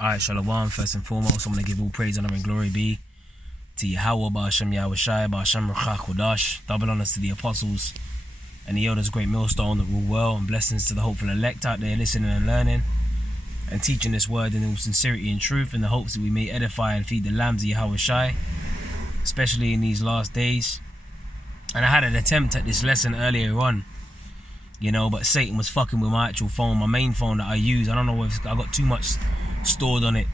Alright, Shalom. First and foremost, I'm going to give all praise, honor, and glory be to Yahweh, Ba'ashem Yahushai, Ba'ashem Ruach HaKodesh. Double honors to the apostles and the elders, great millstone that rule well, and blessings to the hopeful elect out there listening and learning and teaching this word in all sincerity and truth, in the hopes that we may edify and feed the lambs of Yahushai, especially in these last days. And I had an attempt at this lesson earlier on, you know, but Satan was fucking with my actual phone, my main phone that I use. I don't know if I got too much stored on it,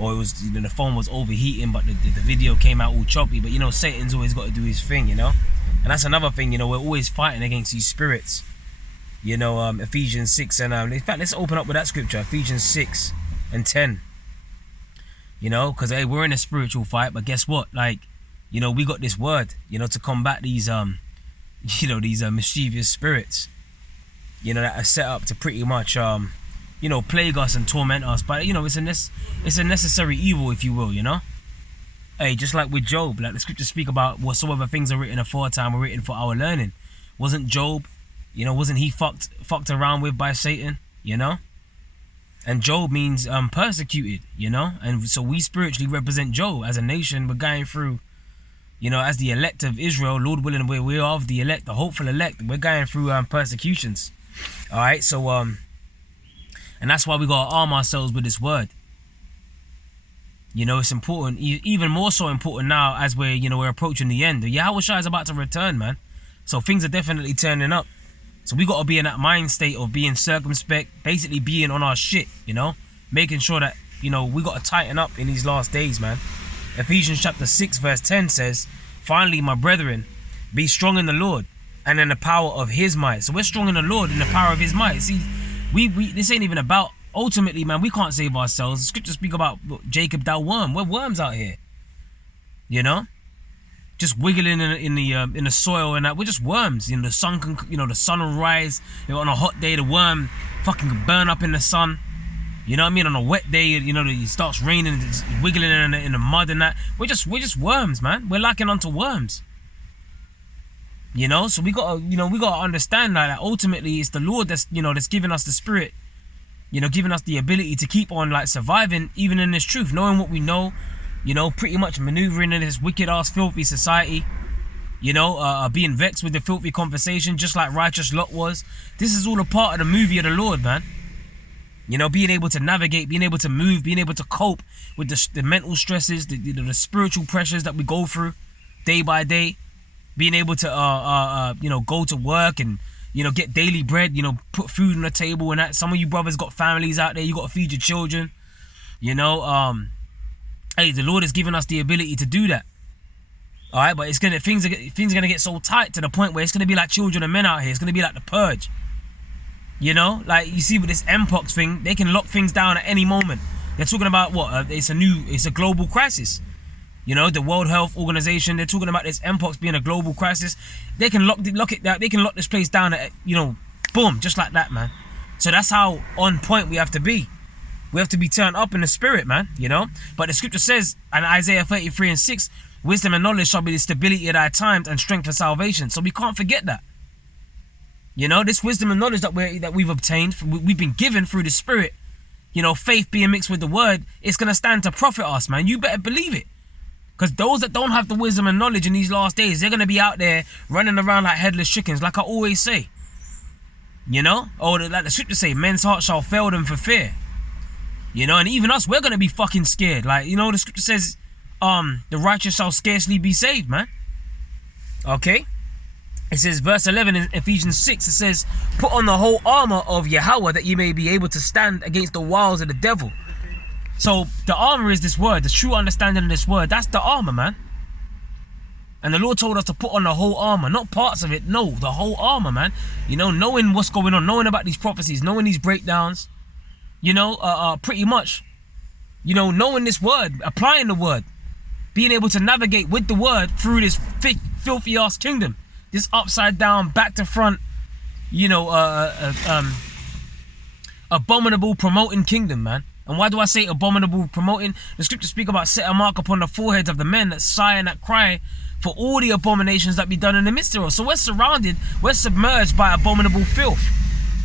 or it was, you know, the phone was overheating, but the video came out all choppy. But you know, Satan's always got to do his thing, you know. And that's another thing, you know, we're always fighting against these spirits, you know. Ephesians 6 and in fact, let's open up with that scripture, Ephesians 6 and 10, you know, because hey, we're in a spiritual fight, but guess what, like, you know, we got this word, you know, to combat these you know, these mischievous spirits, you know, that are set up to pretty much you know, plague us and torment us. But you know, it's a necessary evil, if you will, you know. Hey, just like with Job, like the scriptures speak about, whatsoever things are written aforetime were written for our learning. Wasn't Job, you know, wasn't he fucked around with by Satan, you know? And Job means persecuted, you know. And so we spiritually represent Job as a nation. We're going through, you know, as the elect of Israel, Lord willing, we're of the elect, the hopeful elect. We're going through persecutions. All right, so and that's why we gotta arm ourselves with this word. You know, it's important, even more so important now as we're approaching the end. The Yahushua is about to return, man. So things are definitely turning up. So we gotta be in that mind state of being circumspect, basically being on our shit, you know, making sure that, you know, we gotta tighten up in these last days, man. Ephesians chapter 6 verse 10 says, "Finally, my brethren, be strong in the Lord and in the power of his might." So we're strong in the Lord in the power of his might. See, this ain't even about, ultimately, man, we can't save ourselves. The scriptures speak about Jacob, thou worm. We're worms out here, you know, just wiggling in the soil, and that we're just worms. You know, the sun will rise, you know, on a hot day, the worm fucking can burn up in the sun. You know what I mean? On a wet day, you know, it starts raining, it's wiggling in the mud and that. We're just worms, man. We're likened unto worms. You know, so we gotta understand that ultimately it's the Lord that's, you know, that's giving us the spirit, you know, giving us the ability to keep on like surviving even in this truth, knowing what we know, you know, pretty much maneuvering in this wicked ass filthy society, you know, being vexed with the filthy conversation just like righteous Lot was. This is all a part of the movie of the Lord, man. You know, being able to navigate, being able to move, being able to cope with the mental stresses, the spiritual pressures that we go through day by day. Being able to, you know, go to work and, you know, get daily bread, you know, put food on the table and that. Some of you brothers got families out there, you got to feed your children, you know. Hey, the Lord has given us the ability to do that. All right, but things are gonna get so tight to the point where it's gonna be like children and men out here. It's gonna be like the purge. You know, like you see with this Mpox thing, they can lock things down at any moment. They're talking about what? It's a global crisis. You know, the World Health Organization, they're talking about this Mpox being a global crisis. They can lock it down. They can lock this place down at, you know, boom, just like that, man. So that's how on point we have to be. We have to be turned up in the spirit, man, you know. But the scripture says in Isaiah 33 and 6, wisdom and knowledge shall be the stability of thy times and strength for salvation. So we can't forget that. You know, this wisdom and knowledge that we've obtained, we've been given through the spirit, you know, faith being mixed with the word, it's going to stand to profit us, man. You better believe it. Because those that don't have the wisdom and knowledge in these last days, they're going to be out there running around like headless chickens, like I always say. You know? Or like the scriptures say, men's hearts shall fail them for fear. You know, and even us, we're going to be fucking scared. Like, you know, the scripture says, the righteous shall scarcely be saved, man. Okay? It says, verse 11 in Ephesians 6, it says, put on the whole armor of Yahweh that you may be able to stand against the wiles of the devil. So the armor is this word, the true understanding of this word. That's the armor, man. And the Lord told us to put on the whole armor, not parts of it. No, the whole armor, man. You know, knowing what's going on, knowing about these prophecies, knowing these breakdowns. You know, pretty much. You know, knowing this word, applying the word, being able to navigate with the word through this filthy ass kingdom, this upside down, back to front, you know, abominable promoting kingdom, man. And why do I say abominable promoting? The scriptures speak about set a mark upon the foreheads of the men that sigh and that cry for all the abominations that be done in the midst thereof. So we're surrounded, we're submerged by abominable filth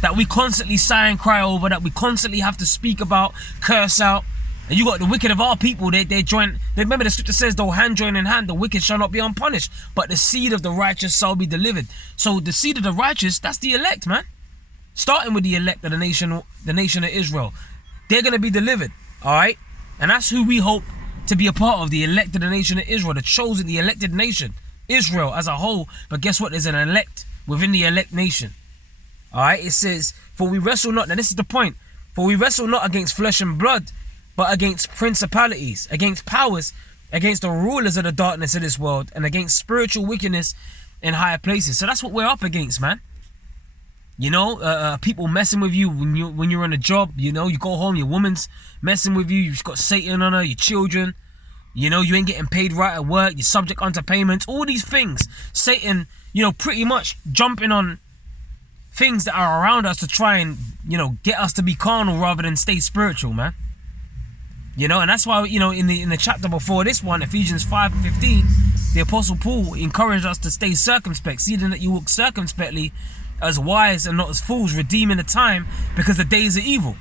that we constantly sigh and cry over, that we constantly have to speak about, curse out, And you got the wicked of our people, they join. Remember the scripture says, though hand join in hand, the wicked shall not be unpunished, but the seed of the righteous shall be delivered. So the seed of the righteous, that's the elect, man. Starting with the elect of the nation of Israel. They're going to be delivered, all right? And that's who we hope to be a part of, the elect of the nation of Israel, the chosen, the elected nation, Israel as a whole. But guess what? There's an elect within the elect nation, all right? It says, for we wrestle not, now this is the point, for we wrestle not against flesh and blood, but against principalities, against powers, against the rulers of the darkness of this world, and against spiritual wickedness in higher places. So that's what we're up against, man. You know, people messing with you when you're on a job. You know, you go home, your woman's messing with you. You've got Satan on her, your children. You know, you ain't getting paid right at work. You're subject unto payments. All these things, Satan, you know, pretty much jumping on things that are around us to try and, you know, get us to be carnal rather than stay spiritual, man. You know, and that's why, you know, in the chapter before this one, Ephesians 5:15, the Apostle Paul encouraged us to stay circumspect, seeing that you walk circumspectly as wise and not as fools, redeeming the time because the days are evil.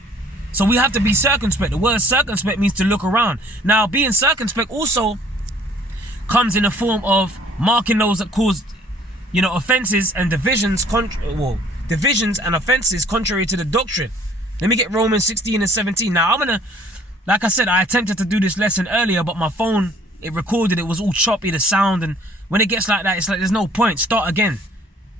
So we have to be circumspect. The word circumspect means to look around. Now, being circumspect also comes in the form of marking those that cause, you know, offenses and divisions, divisions and offenses contrary to the doctrine. Let me get Romans 16 and 17. Now, I'm going to, like I said, I attempted to do this lesson earlier, but my phone, it recorded, it was all choppy, the sound, and when it gets like that, it's like there's no point, start again,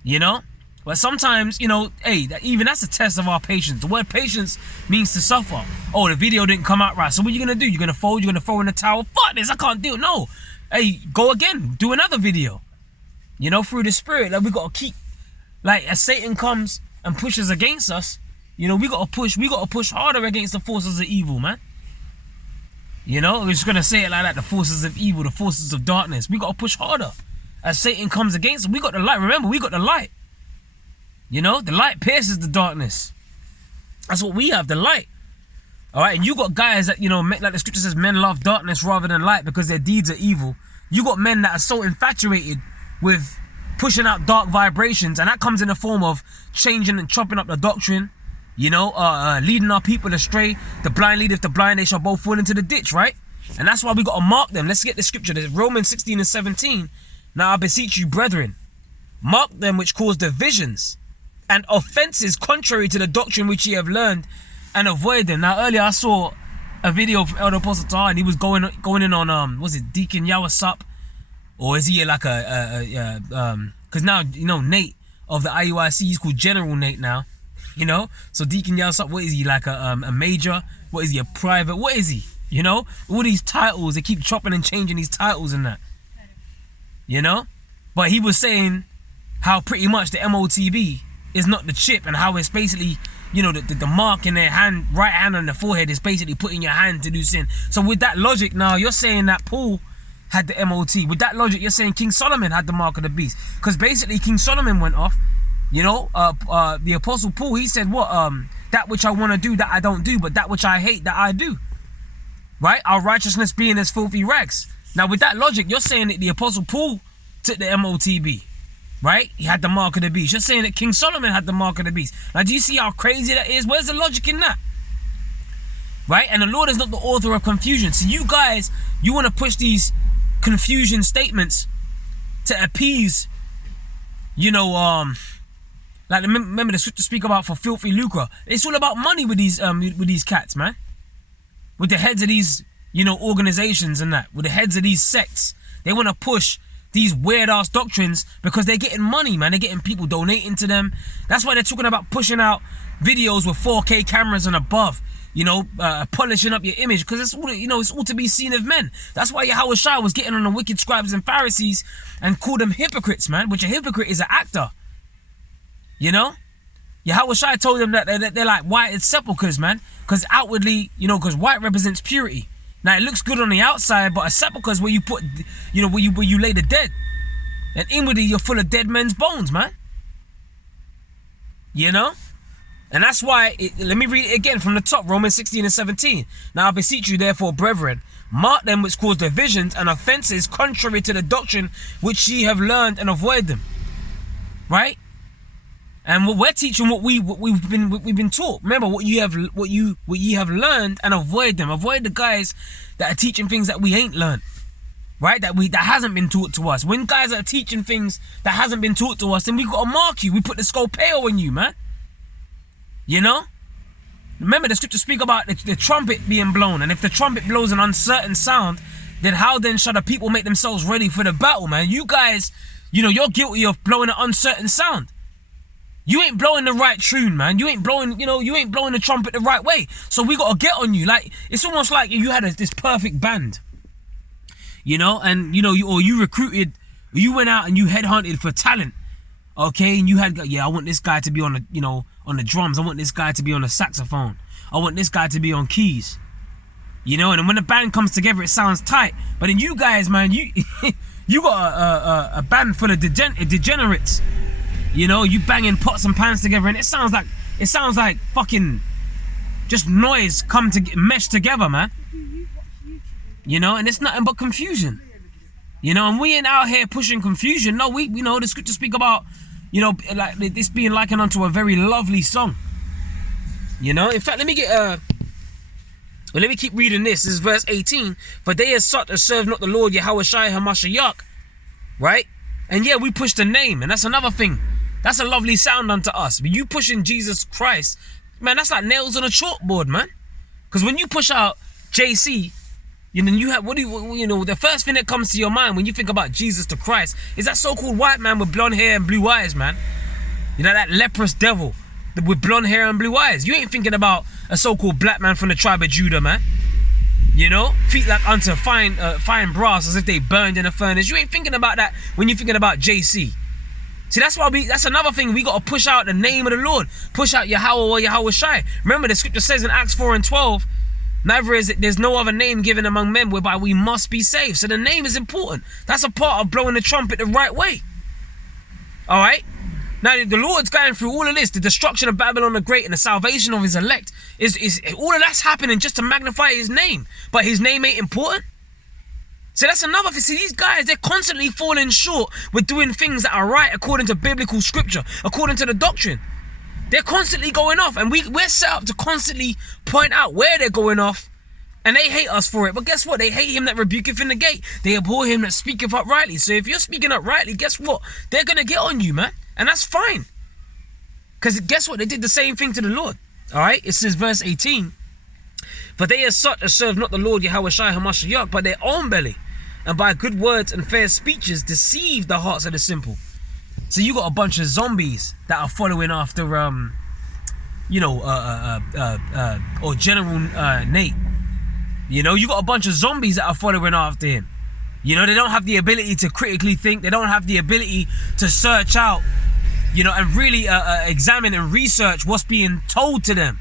you know? But sometimes, you know, hey, even that's a test of our patience. The word patience means to suffer. Oh, the video didn't come out right, so what are you going to do? You're going to fold, you're going to throw in the towel? Fuck this, I can't do it, no. Hey, go again, do another video. You know, through the spirit, like we got to keep, like as Satan comes and pushes against us, you know, we got to push harder against the forces of evil, man. You know, we're just going to say it like that, the forces of evil, the forces of darkness. We got to push harder. As Satan comes against us, we got the light. Remember, we got the light. You know, the light pierces the darkness. That's what we have, the light. All right, and you got guys that, you know, like the scripture says, men love darkness rather than light because their deeds are evil. You got men that are so infatuated with pushing out dark vibrations, and that comes in the form of changing and chopping up the doctrine. You know, leading our people astray. The blind leadeth the blind, they shall both fall into the ditch, right? And that's why we got to mark them. Let's get the scripture. There's Romans 16 and 17. Now I beseech you, brethren, mark them which cause divisions and offenses contrary to the doctrine which ye have learned, and avoid them. Now earlier I saw a video of Elder Apostle Tahar, and he was going in on, was it Deacon Yawasup? Or is he like because now, you know, Nate of the IUIC, he's called General Nate now. You know, so Deacon Yawasup, what is he, like a major? What is he, a private? What is he? You know, all these titles, they keep chopping and changing these titles and that. You know, but he was saying how pretty much the MOTB is not the chip, and how it's basically, you know, the mark in their hand, right hand on the forehead is basically putting your hand to do sin. So with that logic, now you're saying that Paul had the MOT. With that logic, you're saying King Solomon had the mark of the beast, because basically King Solomon went off. You know, the Apostle Paul, he said, what, that which I want to do, that I don't do, but that which I hate, that I do. Right? Our righteousness being as filthy rags. Now, with that logic, you're saying that the Apostle Paul took the MOTB. Right? He had the mark of the beast. You're saying that King Solomon had the mark of the beast. Now, do you see how crazy that is? Where's the logic in that? Right? And the Lord is not the author of confusion. So you guys, you want to push these confusion statements to appease, you know, like remember the scripture speak about for filthy lucre. It's all about money with these cats, man. With the heads of these, you know, organizations and that. With the heads of these sects. They want to push these weird ass doctrines because they're getting money, man. They're getting people donating to them. That's why they're talking about pushing out videos with 4K cameras and above. You know, polishing up your image, because it's all, you know, it's all to be seen of men. That's why Yahweh Shai was getting on the wicked scribes and Pharisees and called them hypocrites, man. Which a hypocrite is an actor. You know, Yahweh Shai told them that they're like whited sepulchres, man. Because outwardly, you know, because white represents purity. Now it looks good on the outside, but a sepulchre is where you put, you know, where you lay the dead. And inwardly, you're full of dead men's bones, man. You know. And that's why, let me read it again from the top, Romans 16 and 17. Now I beseech you, therefore, brethren, mark them which cause divisions and offenses contrary to the doctrine which ye have learned, and avoid them. Right? And we're teaching what we've been taught. Remember what you have learned, and avoid them. Avoid the guys that are teaching things that we ain't learned, right? That hasn't been taught to us. When guys are teaching things that hasn't been taught to us, then we gotta mark you. We put the scopeo on you, man. You know. Remember the scriptures speak about the trumpet being blown, and if the trumpet blows an uncertain sound, then how then shall the people make themselves ready for the battle, man? You guys, you're guilty of blowing an uncertain sound. You ain't blowing the right tune, man. You ain't blowing the trumpet the right way. So we gotta get on you. Like, it's almost like you had this perfect band, and you recruited, you went out and you headhunted for talent, okay? And you had, I want this guy to be on the drums. I want this guy to be on the saxophone. I want this guy to be on keys. And when the band comes together, it sounds tight. But then you guys, man, you got a band full of degenerates. You banging pots and pans together, and it sounds like fucking just noise come to mesh together, man. And it's nothing but confusion. And we ain't out here pushing confusion. No, the scriptures speak about, like this being likened unto a very lovely song. In fact, let me keep reading this. This is verse 18. For they as such as serve not the Lord Yahushua HaMashiach, right? And yeah, we push the name, and that's another thing. That's a lovely sound unto us. But you pushing Jesus Christ, man, that's like nails on a chalkboard, man. Because when you push out JC, you have the first thing that comes to your mind when you think about Jesus the Christ is that so-called white man with blonde hair and blue eyes, man. That leprous devil with blonde hair and blue eyes. You ain't thinking about a so-called black man from the tribe of Judah, man. Feet like unto fine brass as if they burned in a furnace. You ain't thinking about that when you're thinking about JC. See, that's another thing. We got to push out the name of the Lord. Push out Yahweh or Yahushai. Remember, the scripture says in Acts 4:12, there's no other name given among men whereby we must be saved. So the name is important. That's a part of blowing the trumpet the right way. All right? Now, the Lord's going through all of this, the destruction of Babylon the Great and the salvation of his elect. Is all of that's happening just to magnify his name. But his name ain't important. So that's another thing. See, these guys, they're constantly falling short with doing things that are right according to biblical scripture, according to the doctrine. They're constantly going off, and we're set up to constantly point out where they're going off, and they hate us for it. But guess what? They hate him that rebuketh in the gate. They abhor him that speaketh uprightly. So if you're speaking uprightly, guess what? They're going to get on you, man. And that's fine. Because guess what? They did the same thing to the Lord. All right? It says verse 18, for they as such as serve not the Lord Yahushua HaMashiach, but their own belly, and by good words and fair speeches deceive the hearts of the simple. So you got a bunch of zombies that are following after, or General Nate. You got a bunch of zombies that are following after him. They don't have the ability to critically think. They don't have the ability to search out, and really examine and research what's being told to them.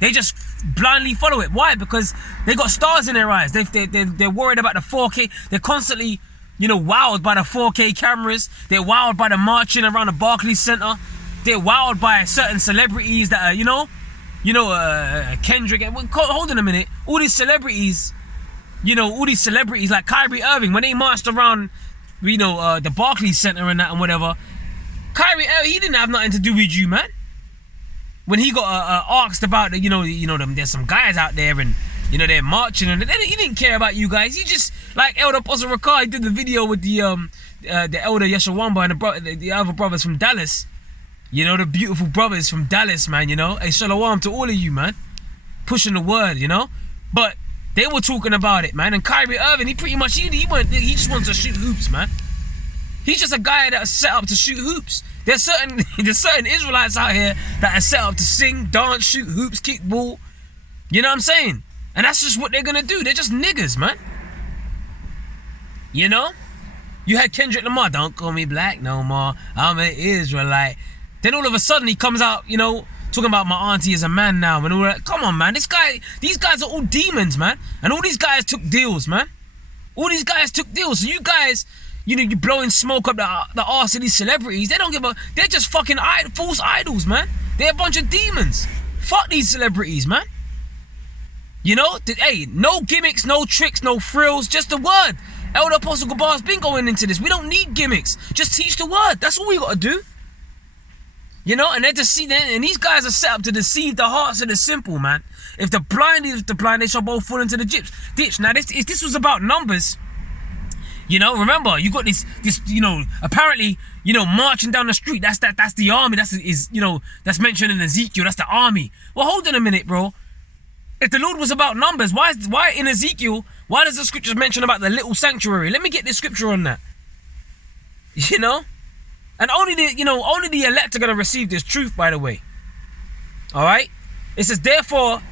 They just blindly follow it. Why? Because they got stars in their eyes. They're worried about the 4K. They're constantly, wowed by the 4K cameras. They're wowed by the marching around the Barclays Center. They're wowed by certain celebrities that are, Kendrick. Hold on a minute. All these celebrities like Kyrie Irving, when they marched around, the Barclays Center and that and whatever, Kyrie Irving, he didn't have nothing to do with you, man. When he got asked about, there's some guys out there and, they're marching, and he didn't care about you guys. He just, like Elder Apostle Rakar, he did the video with the Elder Yeshawamba and the other brothers from Dallas. The beautiful brothers from Dallas, man, Hey, shalom to all of you, man. Pushing the word, But they were talking about it, man. And Kyrie Irving, he pretty much, he just wants to shoot hoops, man. He's just a guy that's set up to shoot hoops. There's certain Israelites out here that are set up to sing, dance, shoot hoops, kick ball. You know what I'm saying? And that's just what they're gonna do. They're just niggas, man. You had Kendrick Lamar, don't call me black no more, I'm an Israelite. Then all of a sudden he comes out, talking about my auntie is a man now and all that. Come on, man. These guys are all demons, man. And all these guys took deals, man. All these guys took deals. So you guys, you're blowing smoke up the arse of these celebrities. They don't give a... They're just fucking false idols, man. They're a bunch of demons. Fuck these celebrities, man. Hey, no gimmicks, no tricks, no frills, just the word. Elder Apostle Gabar's been going into this. We don't need gimmicks. Just teach the word. That's all we got to do. You know, and they're deceiving, and these guys are set up to deceive the hearts of the simple, man. If the blind is the blind, they shall both fall into the ditch. Now, if this was about numbers, you know, remember, you got this, you know, apparently, you know, marching down the street. That's the army. That's mentioned in Ezekiel. That's the army. Well, hold on a minute, bro. If the Lord was about numbers, why in Ezekiel, why does the scriptures mention about the little sanctuary? Let me get this scripture on that. You know? And only the elect are going to receive this truth, by the way. All right? It says, therefore,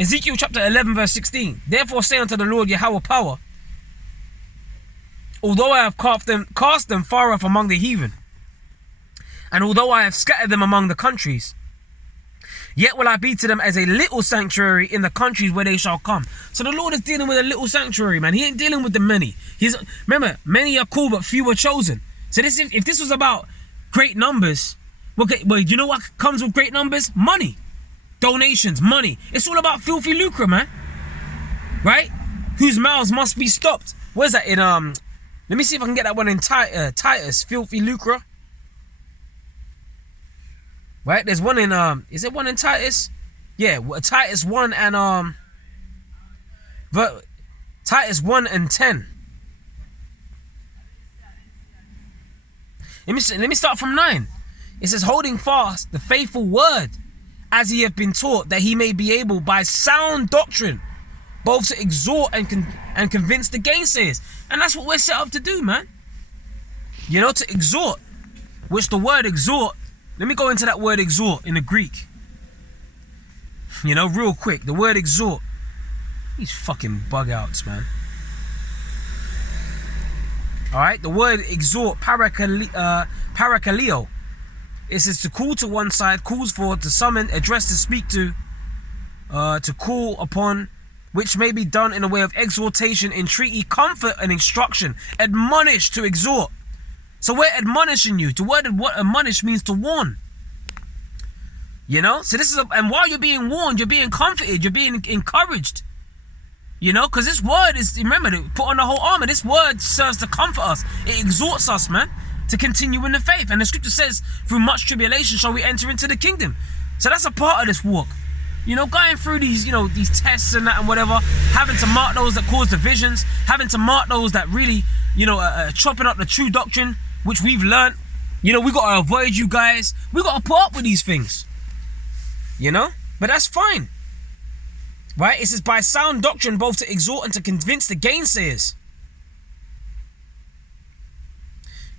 Ezekiel chapter 11, verse 16. Therefore say unto the Lord Yahweh power, although I have cast them far off among the heathen, and although I have scattered them among the countries, yet will I be to them as a little sanctuary in the countries where they shall come. So the Lord is dealing with a little sanctuary, man. He ain't dealing with the many. Remember, many are called, but few are chosen. So if this was about great numbers, okay, well, you know what comes with great numbers? Money. Donations, money. It's all about filthy lucre, man. Right? Whose mouths must be stopped. Where's that in, let me see if I can get that one in Titus, filthy lucre. Right? There's one in, is there one in Titus? Yeah, Titus 1 and, Titus 1 and 10. Let me start from 9. It says, holding fast the faithful word as he hath been taught, that he may be able by sound doctrine both to exhort and convince the gainsayers. And that's what we're set up to do, man. You know, to exhort, which the word exhort, let me go into that word exhort in the Greek. You know, real quick, the word exhort. These fucking bug outs, man. Alright, the word exhort, parakaleo. It says to call to one side, calls for, to summon, address, to speak to call upon, which may be done in a way of exhortation, entreaty, comfort, and instruction. Admonish, to exhort. So we're admonishing you. The word admonish means to warn. You know? So this is, and while you're being warned, you're being comforted, you're being encouraged. You know, because this word is, remember, to put on the whole armor. This word serves to comfort us. It exhorts us, man, to continue in the faith. And the scripture says, through much tribulation shall we enter into the kingdom. So that's a part of this walk. You know, going through these, you know, these tests and that and whatever, having to mark those that cause divisions, having to mark those that really, you know, chopping up the true doctrine, which we've learned. You know, we got to avoid you guys. We got to put up with these things. You know, but that's fine. Right? It says, by sound doctrine, both to exhort and to convince the gainsayers.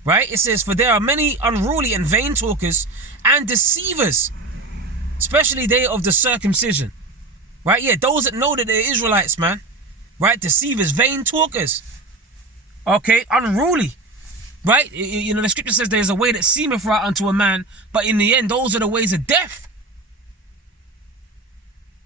Right? It says, for there are many unruly and vain talkers and deceivers, especially they of the circumcision. Right? Yeah, those that know that they're Israelites, man. Right? Deceivers, vain talkers. Okay? Unruly. Right? You know, the scripture says there's a way that seemeth right unto a man, but in the end, those are the ways of death.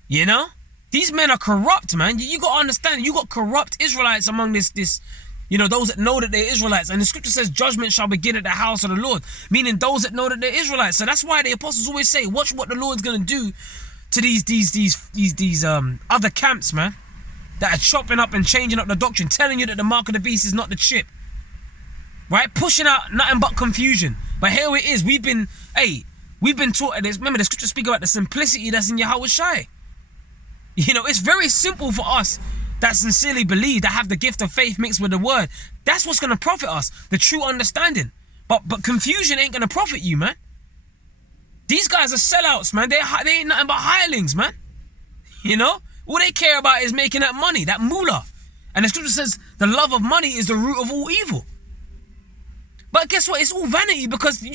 You know? These men are corrupt, man. You got to understand, you got corrupt Israelites among this, you know, those that know that they're Israelites. And the scripture says judgment shall begin at the house of the Lord, meaning those that know that they're Israelites. So that's why the apostles always say, watch what the Lord's going to do to these other camps, man, that are chopping up and changing up the doctrine, telling you that the mark of the beast is not the chip. Right? Pushing out nothing but confusion. But here it is. We've been taught this. Remember, the scripture speak about the simplicity that's in Yahweh Shai. You know, it's very simple for us that sincerely believe, that have the gift of faith mixed with the word. That's what's going to profit us, the true understanding. But confusion ain't going to profit you, man. These guys are sellouts, man. They ain't nothing but hirelings, man. You know? All they care about is making that money, that moolah. And the scripture says the love of money is the root of all evil. But guess what? It's all vanity, because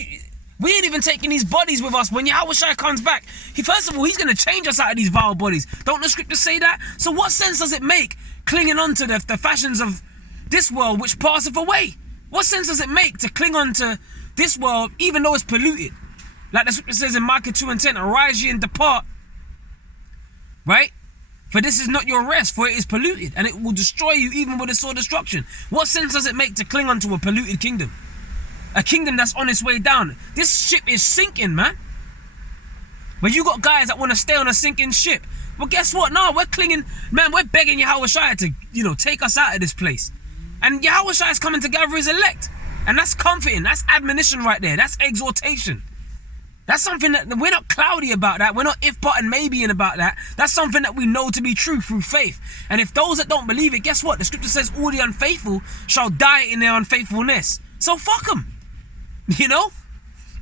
we ain't even taking these bodies with us. When Yahweh Shai comes back, first of all, he's going to change us out of these vile bodies. Don't the scriptures say that? So what sense does it make clinging on to the fashions of this world which passeth away? What sense does it make to cling on to this world even though it's polluted? Like the scripture says in Micah 2 and 10, arise ye and depart. Right? For this is not your rest, for it is polluted, and it will destroy you even with a sore destruction. What sense does it make to cling on to a polluted kingdom? A kingdom that's on its way down. This ship is sinking, man. But you got guys that want to stay on a sinking ship. Well, guess what? No, we're clinging, man, we're begging Yahweh Shai to, you know, take us out of this place. And Yahweh Shai is coming to gather his elect. And that's comforting. That's admonition right there. That's exhortation. That's something that we're not cloudy about that. We're not if, but, and maybe in about that. That's something that we know to be true through faith. And if those that don't believe it, guess what? The scripture says all the unfaithful shall die in their unfaithfulness. So fuck them. You know?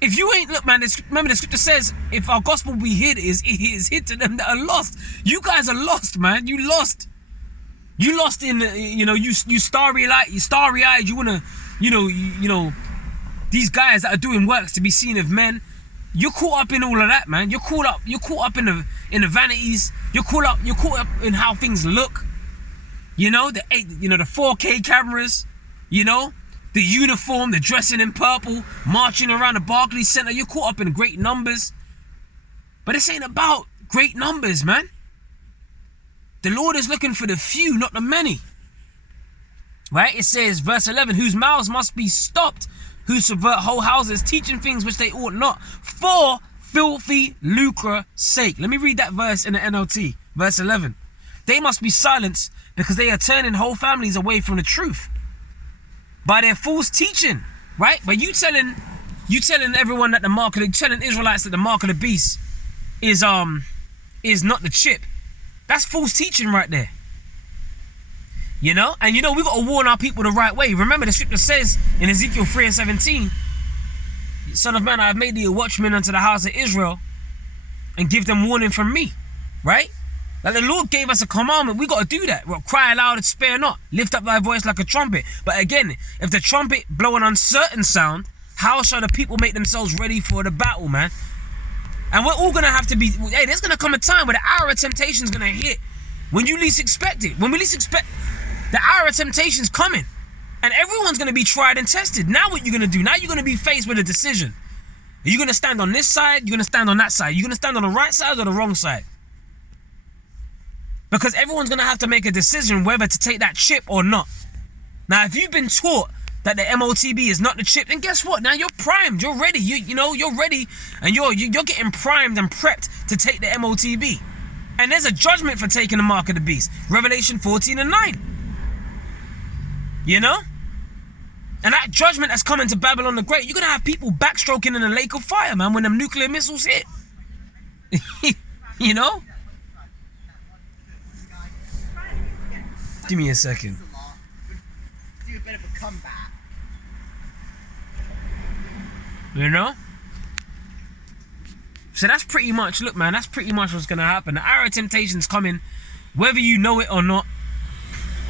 If you ain't, look man, remember the scripture says, if our gospel be hid, it is hid to them that are lost. You guys are lost, man. You lost. You lost in, you starry-eyed. You want to, these guys that are doing works to be seen of men. You're caught up in all of that, man. You're caught up in the vanities. You're caught up in how things look. The 4K cameras, the uniform, the dressing in purple, marching around the Barclays Center. You're caught up in great numbers. But this ain't about great numbers, man. The Lord is looking for the few, not the many. Right? It says, verse 11, whose mouths must be stopped, who subvert whole houses, teaching things which they ought not, for filthy lucre's sake. Let me read that verse in the NLT. Verse 11. They must be silenced because they are turning whole families away from the truth by their false teaching. Right? But you telling everyone that telling Israelites that the mark of the beast is not the chip. That's false teaching right there. And we got to warn our people the right way. Remember, the scripture says in Ezekiel 3:17, Son of man, I have made thee a watchman unto the house of Israel, and give them warning from me. Right? Like the Lord gave us a commandment, we got to do that. Well, cry aloud and spare not. Lift up thy voice like a trumpet. But again, if the trumpet blow an uncertain sound, how shall the people make themselves ready for the battle, man? And we're all going to have to be, there's going to come a time where the hour of temptation is going to hit when you least expect it. When we least expect, the hour of temptation is coming. And everyone's going to be tried and tested. Now what you're going to do? Now you're going to be faced with a decision. Are you going to stand on this side? You're going to stand on that side. You're going to stand on the right side or the wrong side? Because everyone's going to have to make a decision whether to take that chip or not. Now, if you've been taught that the MOTB is not the chip, then guess what? Now you're primed. You're ready. You're ready, and you're getting primed and prepped to take the MOTB. And there's a judgment for taking the mark of the beast. Revelation 14:9. And that judgment that's coming to Babylon the Great, you're going to have people backstroking in a lake of fire, man, when them nuclear missiles hit. Give me a second. Do a bit of a comeback. So that's pretty much, look, man, that's pretty much what's going to happen. The hour of temptation's coming, whether you know it or not.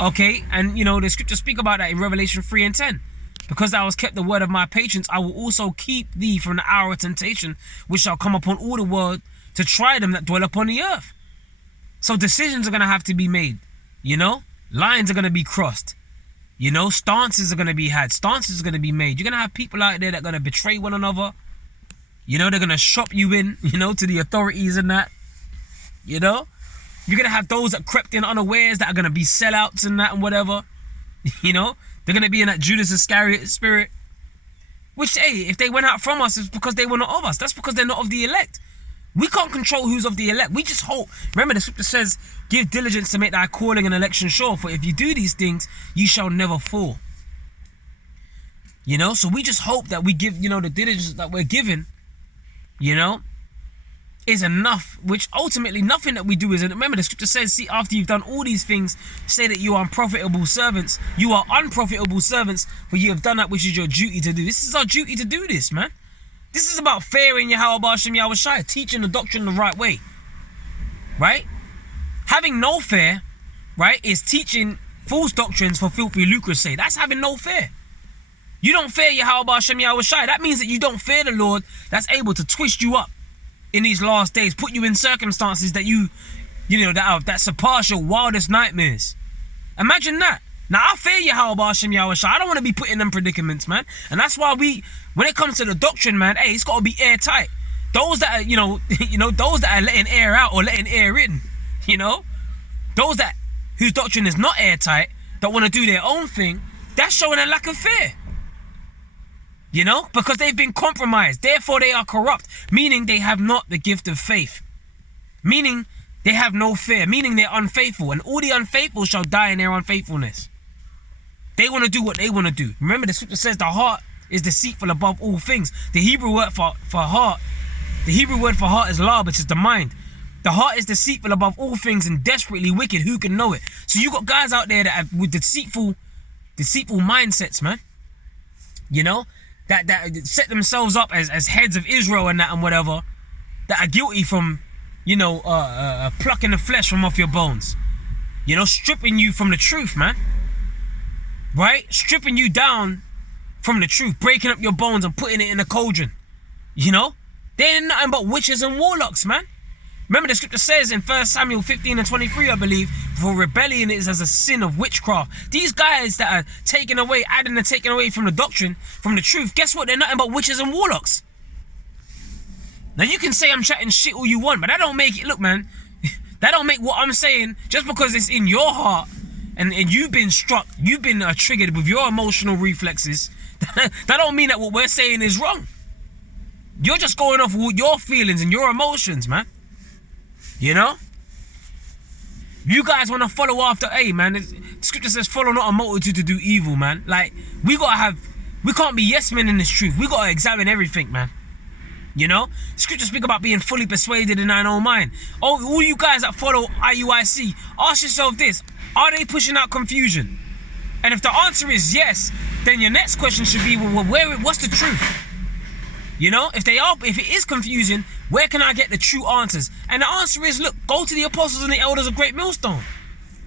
Okay, and the scriptures speak about that in Revelation 3:10. Because thou hast kept the word of my patience, I will also keep thee from the hour of temptation, which shall come upon all the world to try them that dwell upon the earth. So decisions are going to have to be made. Lines are going to be crossed. Stances are going to be had. Stances are going to be made. You're going to have people out there that are going to betray one another. They're going to shop you in, to the authorities and that. You're going to have those that crept in unawares that are going to be sellouts and that and whatever. They're going to be in that Judas Iscariot spirit. Which, hey, if they went out from us, it's because they were not of us. That's because they're not of the elect. We can't control who's of the elect. We just hope. Remember, the scripture says, give diligence to make thy calling and election sure. For if you do these things, you shall never fall. So we just hope that we give, the diligence that we're given, is enough, which ultimately nothing that we do is. Remember, the scripture says, see, after you've done all these things, say that you are unprofitable servants. You are unprofitable servants, for you have done that which is your duty to do. This is our duty to do this, man. This is about fearing Yahweh Ba'ashem Yahweh Shai, teaching the doctrine the right way. Right? Having no fear, right, is teaching false doctrines for filthy lucre's sake. That's having no fear. You don't fear Yahweh Ba'ashem Yahweh Shai. That means that you don't fear the Lord that's able to twist you up in these last days, put you in circumstances that that surpass your wildest nightmares. Imagine that. Now, I fear Yahweh Ba'ashem Yahweh Shai. I don't want to be put in them predicaments, man. And that's why when it comes to the doctrine, man, hey, it's got to be airtight. Those that are, those that are letting air out or letting air in, those whose doctrine is not airtight, that want to do their own thing, that's showing a lack of fear. Because they've been compromised. Therefore, they are corrupt, meaning they have not the gift of faith. Meaning they have no fear, meaning they're unfaithful. And all the unfaithful shall die in their unfaithfulness. They want to do what they want to do. Remember, the scripture says the heart is deceitful above all things. The Hebrew word for heart The Hebrew word for heart is lab, which is the mind. The heart is deceitful above all things and desperately wicked. Who can know it? So you got guys out there that have with deceitful mindsets, man. You know, that set themselves up as heads of Israel and that and whatever, that are guilty from, you know, plucking the flesh from off your bones. You know, stripping you from the truth, man. Right? Stripping you down from the truth, breaking up your bones and putting it in a cauldron. You know? They ain't nothing but witches and warlocks, man. Remember the scripture says in 1 Samuel 15 and 23, I believe, for rebellion is as a sin of witchcraft. These guys that are taking away, adding and taking away from the doctrine, from the truth, guess what? They're nothing but witches and warlocks. Now you can say I'm chatting shit all you want, but that don't make it, look man, that don't make what I'm saying, just because it's in your heart and you've been struck, you've been triggered with your emotional reflexes, that don't mean that what we're saying is wrong. You're just going off with your feelings and your emotions, man. You know? You guys want to follow after, hey man, the scripture says follow not a multitude to do evil, man. Like, we can't be yes men in this truth. We got to examine everything, man. You know? Scripture speak about being fully persuaded in thine own mind. Oh, all you guys that follow IUIC, ask yourself this. Are they pushing out confusion? And if the answer is yes, then your next question should be, well, what's the truth? You know, if it is confusing, where can I get the true answers? And the answer is, look, go to the apostles and the elders of Great Millstone.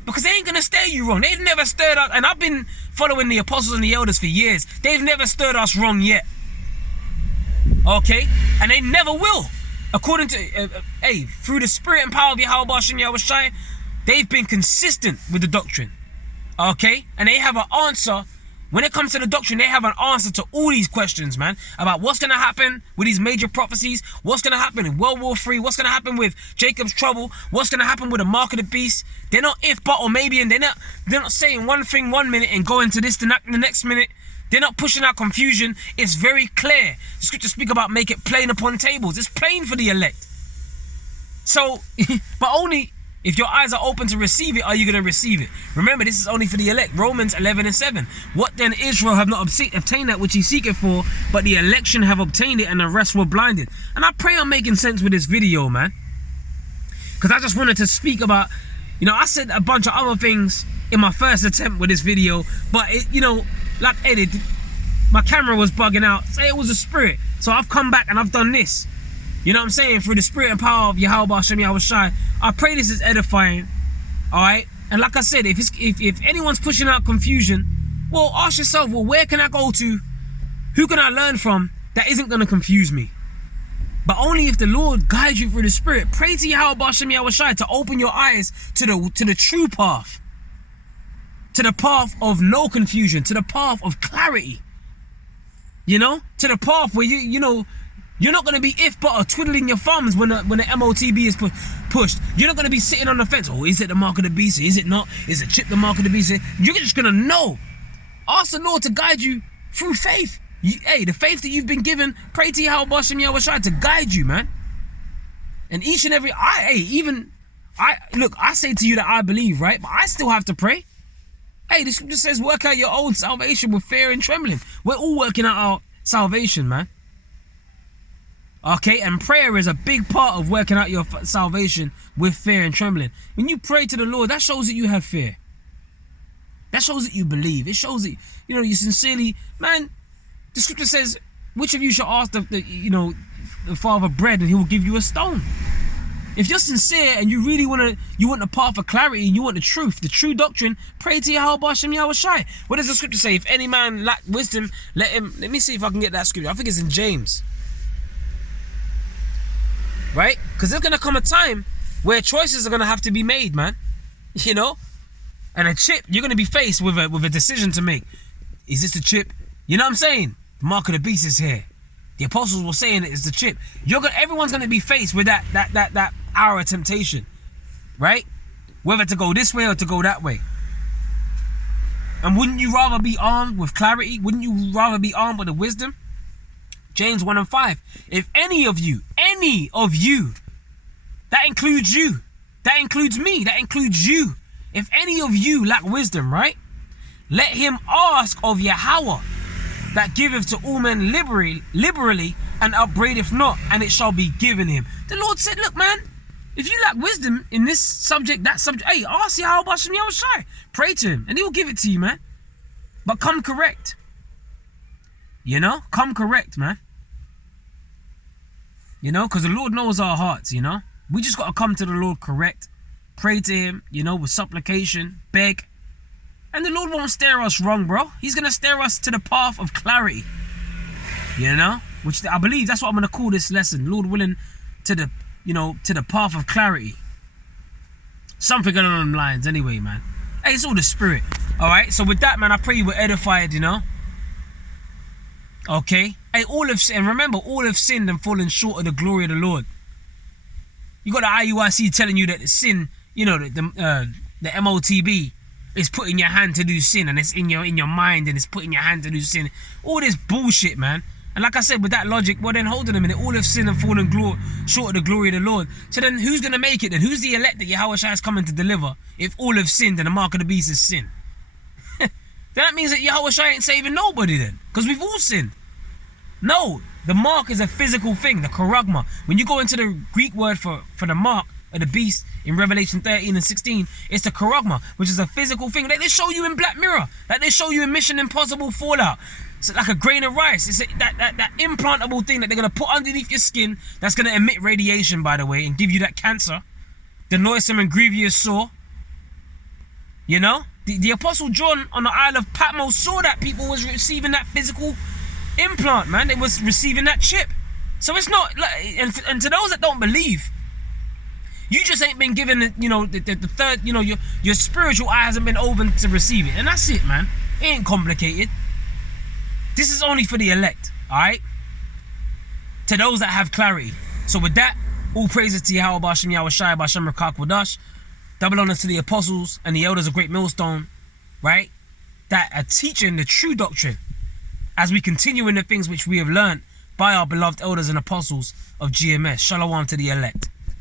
Because they ain't going to steer you wrong. They've never stirred us. And I've been following the apostles and the elders for years. They've never stirred us wrong yet. Okay? And they never will. According to, through the spirit and power of Yahweh Bashem Yahushai, they've been consistent with the doctrine. Okay? And they have an answer. When it comes to the doctrine, they have an answer to all these questions, man, about what's going to happen with these major prophecies, what's going to happen in World War III, what's going to happen with Jacob's trouble, what's going to happen with the mark of the beast. They're not if, but, or maybe, and they're not saying one thing 1 minute and going to this the next minute. They're not pushing out confusion. It's very clear. The scriptures speak about make it plain upon tables. It's plain for the elect. So, but only if your eyes are open to receive it, are you going to receive it? Remember, this is only for the elect. Romans 11 and 7. What then Israel have not obtained that which he seeketh for, but the election have obtained it and the rest were blinded. And I pray I'm making sense with this video, man. Because I just wanted to speak about, you know, I said a bunch of other things in my first attempt with this video. But, you know, like edited, my camera was bugging out. Say it was a spirit. So I've come back and I've done this. You know what I'm saying? Through the spirit and power of Yahweh Bashem Yahushai, I pray this is edifying. Alright? And like I said, if anyone's pushing out confusion, well, ask yourself, well, where can I go to? Who can I learn from that isn't going to confuse me? But only if the Lord guides you through the spirit. Pray to Yahweh Bashem Yahushai to open your eyes to the true path. To the path of no confusion. To the path of clarity. You know? To the path where you know, you're not going to be if but or twiddling your thumbs when the MOTB is pushed. You're not going to be sitting on the fence. Oh, is it the mark of the beast? Is it not? Is the chip the mark of the beast? You're just going to know. Ask the Lord to guide you through faith. The faith that you've been given, pray to Yahweh Bashem Yahushai to guide you, man. And each and every, look, I say to you that I believe, right? But I still have to pray. Hey, the scripture says work out your own salvation with fear and trembling. We're all working out our salvation, man. Okay, and prayer is a big part of working out your salvation with fear and trembling. When you pray to the Lord, that shows that you have fear. That shows that you believe. It shows that, you know, you sincerely, man, the scripture says, which of you shall ask the Father bread and he will give you a stone? If you're sincere and you really want the path of clarity and you want the truth, the true doctrine, pray to Yahweh Bashem Yahushai. What does the scripture say? If any man lack wisdom, let me see if I can get that scripture. I think it's in James. Right? Because there's going to come a time where choices are going to have to be made, man. You know? And a chip, you're going to be faced with a decision to make. Is this the chip? You know what I'm saying? The mark of the beast is here. The apostles were saying it's the chip. Everyone's going to be faced with that hour of temptation. Right? Whether to go this way or to go that way. And wouldn't you rather be armed with clarity? Wouldn't you rather be armed with the wisdom? James 1 and 5. If any of you, that includes you, that includes me, that includes you. If any of you lack wisdom, right? Let him ask of Yahweh, that giveth to all men liberally, and upbraideth not, and it shall be given him. The Lord said, look, man, if you lack wisdom in this subject, that subject, hey, ask Yahweh Hashem Yahushai. Pray to him, and he will give it to you, man. But come correct. You know? Come correct, man. You know? Because the Lord knows our hearts, you know? We just got to come to the Lord correct. Pray to him, you know, with supplication, beg. And the Lord won't steer us wrong, bro. He's going to steer us to the path of clarity. You know? Which I believe that's what I'm going to call this lesson. Lord willing, to the, you know, to the path of clarity. Something along them lines anyway, man. Hey, it's all the spirit. Alright, so with that, man, I pray you were edified, you know. Okay? Hey, and remember, all have sinned and fallen short of the glory of the Lord. You got the IUIC telling you that the sin, you know, the MOTB is put in your hand to do sin, and it's in your mind, and it's put in your hand to do sin. All this bullshit, man. And like I said, with that logic, well then hold on a minute, all have sinned and fallen short of the glory of the Lord. So then who's going to make it then? Who's the elect that Yahweh Shai is coming to deliver if all have sinned and the mark of the beast is sin? Then that means that Yahweh Shai ain't saving nobody then, because we've all sinned. No, the mark is a physical thing, the charagma. When you go into the Greek word for the mark of the beast in Revelation 13 and 16, it's the charagma, which is a physical thing. Like they show you in Black Mirror, like they show you in Mission Impossible Fallout. It's like a grain of rice. It's that implantable thing that they're going to put underneath your skin that's going to emit radiation, by the way, and give you that cancer. The noisome and grievous sore. You know? The Apostle John on the Isle of Patmos saw that people was receiving that physical implant, man. They was receiving that chip. So it's not, like, and to those that don't believe, you just ain't been given, you know, the third, you know, your spiritual eye hasn't been open to receive it. And that's it, man. It ain't complicated. This is only for the elect, alright? To those that have clarity. So with that, all praises to Yahweh Hashem Yahushai B'Hashem Rekah Kodash. Double honors to the apostles and the elders of Great Millstone, right? That are teaching the true doctrine as we continue in the things which we have learned by our beloved elders and apostles of GMS. Shalom to the elect.